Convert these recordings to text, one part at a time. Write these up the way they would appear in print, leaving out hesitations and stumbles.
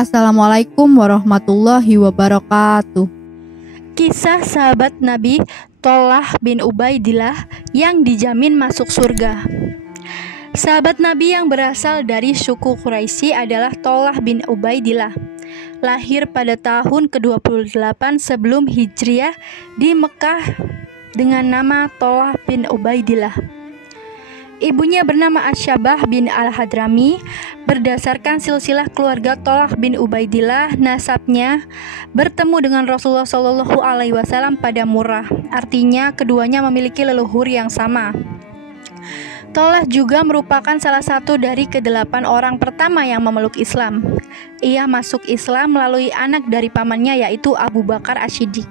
Assalamualaikum warahmatullahi wabarakatuh. Kisah sahabat Nabi Thalhah bin Ubaidillah yang dijamin masuk surga. Sahabat Nabi yang berasal dari suku Quraisy adalah Thalhah bin Ubaidillah. Lahir pada tahun ke-28 sebelum Hijriah di Mekah dengan nama Thalhah bin Ubaidillah. Ibunya bernama Asyabah bin Al-Hadrami. Berdasarkan silsilah keluarga Thalhah bin Ubaidillah, nasabnya bertemu dengan Rasulullah SAW pada Murrah. Artinya keduanya memiliki leluhur yang sama. Thalhah juga merupakan salah satu dari ke-8 orang pertama yang memeluk Islam. Ia masuk Islam melalui anak dari pamannya, yaitu Abu Bakar As-Siddiq.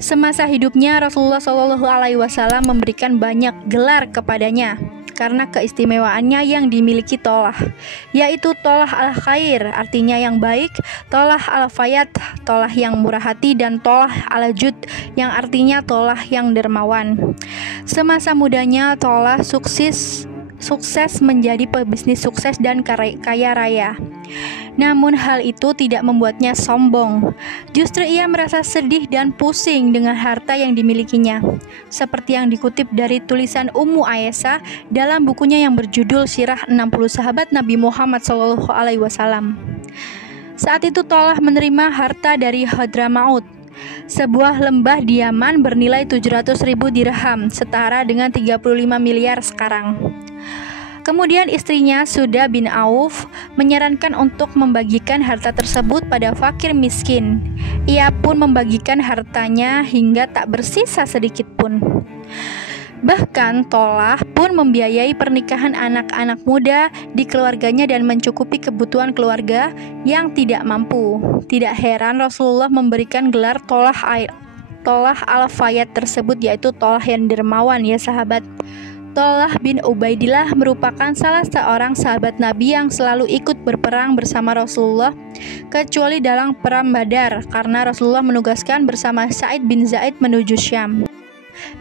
Semasa hidupnya Rasulullah SAW memberikan banyak gelar kepadanya karena keistimewaannya yang dimiliki Thalhah, yaitu Thalhah al-Khair, artinya yang baik, Thalhah al-Fayat, Thalhah yang murah hati, dan Thalhah al-Jud, yang artinya Thalhah yang dermawan. Semasa mudanya Thalhah sukses menjadi pebisnis sukses dan kaya raya. Namun hal itu tidak membuatnya sombong. Justru ia merasa sedih dan pusing dengan harta yang dimilikinya. Seperti yang dikutip dari tulisan Ummu Aisyah dalam bukunya yang berjudul Sirah 60 Sahabat Nabi Muhammad SAW. Saat itu Thalhah menerima harta dari Hadramaut, sebuah lembah di Yaman bernilai 700.000 dirham, setara dengan 35 miliar sekarang. Kemudian istrinya Sudah bin Auf menyarankan untuk membagikan harta tersebut pada fakir miskin. Ia pun membagikan hartanya hingga tak bersisa sedikit pun. Bahkan Thalhah pun membiayai pernikahan anak-anak muda di keluarganya dan mencukupi kebutuhan keluarga yang tidak mampu. Tidak heran Rasulullah memberikan gelar Thalhah al-Fayat tersebut, yaitu Thalhah yang dermawan, ya sahabat. Thalhah bin Ubaidillah merupakan salah seorang sahabat Nabi yang selalu ikut berperang bersama Rasulullah, kecuali dalam perang Badar, karena Rasulullah menugaskan bersama Sa'id bin Zaid menuju Syam.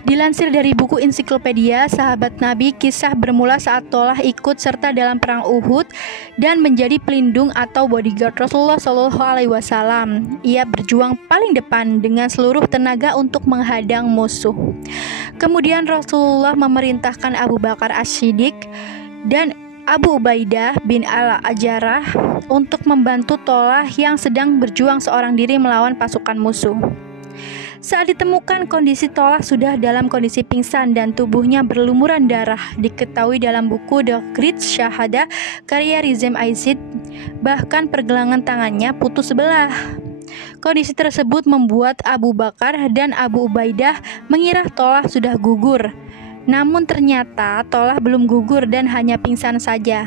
Dilansir dari buku ensiklopedia Sahabat Nabi, kisah bermula saat Thalhah ikut serta dalam perang Uhud dan menjadi pelindung atau bodyguard Rasulullah SAW. Ia berjuang paling depan dengan seluruh tenaga untuk menghadang musuh. Kemudian Rasulullah memerintahkan Abu Bakar As-Siddiq dan Abu Ubaidah bin Al-Jarrah untuk membantu Thalhah yang sedang berjuang seorang diri melawan pasukan musuh. Saat ditemukan, kondisi Thalhah sudah dalam kondisi pingsan dan tubuhnya berlumuran darah. Diketahui dalam buku The Great Shahada karya Rizem Aizid, bahkan pergelangan tangannya putus sebelah. Kondisi tersebut membuat Abu Bakar dan Abu Ubaidah mengira Thalhah sudah gugur. Namun ternyata Thalhah belum gugur dan hanya pingsan saja.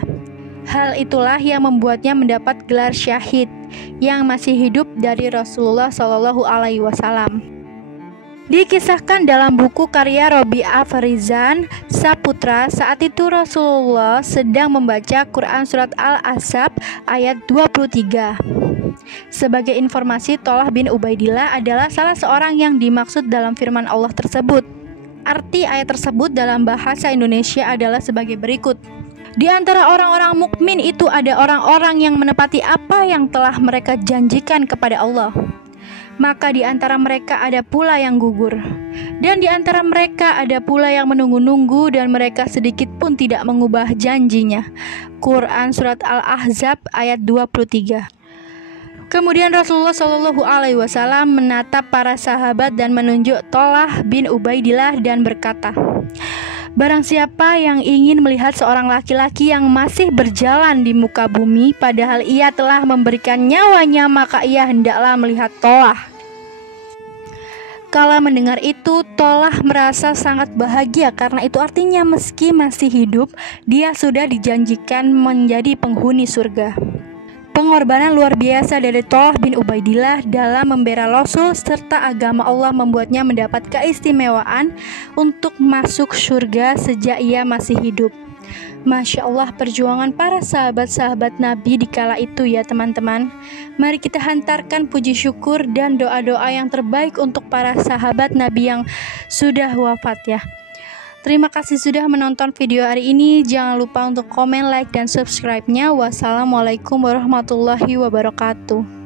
Hal itulah yang membuatnya mendapat gelar syahid yang masih hidup dari Rasulullah SAW. Dikisahkan dalam buku karya Robi'ah Farizan Saputra, saat itu Rasulullah sedang membaca Quran surat Al-Ahzab ayat 23. Sebagai informasi, Thalhah bin Ubaidillah adalah salah seorang yang dimaksud dalam firman Allah tersebut. Arti ayat tersebut dalam bahasa Indonesia adalah sebagai berikut. Di antara orang-orang mukmin itu ada orang-orang yang menepati apa yang telah mereka janjikan kepada Allah. Maka di antara mereka ada pula yang gugur, dan di antara mereka ada pula yang menunggu-nunggu, dan mereka sedikit pun tidak mengubah janjinya. Quran surat Al-Ahzab ayat 23. Kemudian Rasulullah SAW menatap para sahabat dan menunjuk Thalhah bin Ubaidillah dan berkata, "Barang siapa yang ingin melihat seorang laki-laki yang masih berjalan di muka bumi padahal ia telah memberikan nyawanya, maka ia hendaklah melihat Thalhah." Kala mendengar itu, Thalhah merasa sangat bahagia karena itu artinya meski masih hidup, dia sudah dijanjikan menjadi penghuni surga. Pengorbanan luar biasa dari Thalhah bin Ubaidillah dalam membela Rasul serta agama Allah membuatnya mendapat keistimewaan untuk masuk surga sejak ia masih hidup. Masya Allah, perjuangan para sahabat-sahabat Nabi di kala itu, ya teman-teman. Mari kita hantarkan puji syukur dan doa-doa yang terbaik untuk para sahabat Nabi yang sudah wafat, ya. Terima kasih sudah menonton video hari ini. Jangan lupa untuk komen, like, dan subscribe-nya. Wassalamualaikum warahmatullahi wabarakatuh.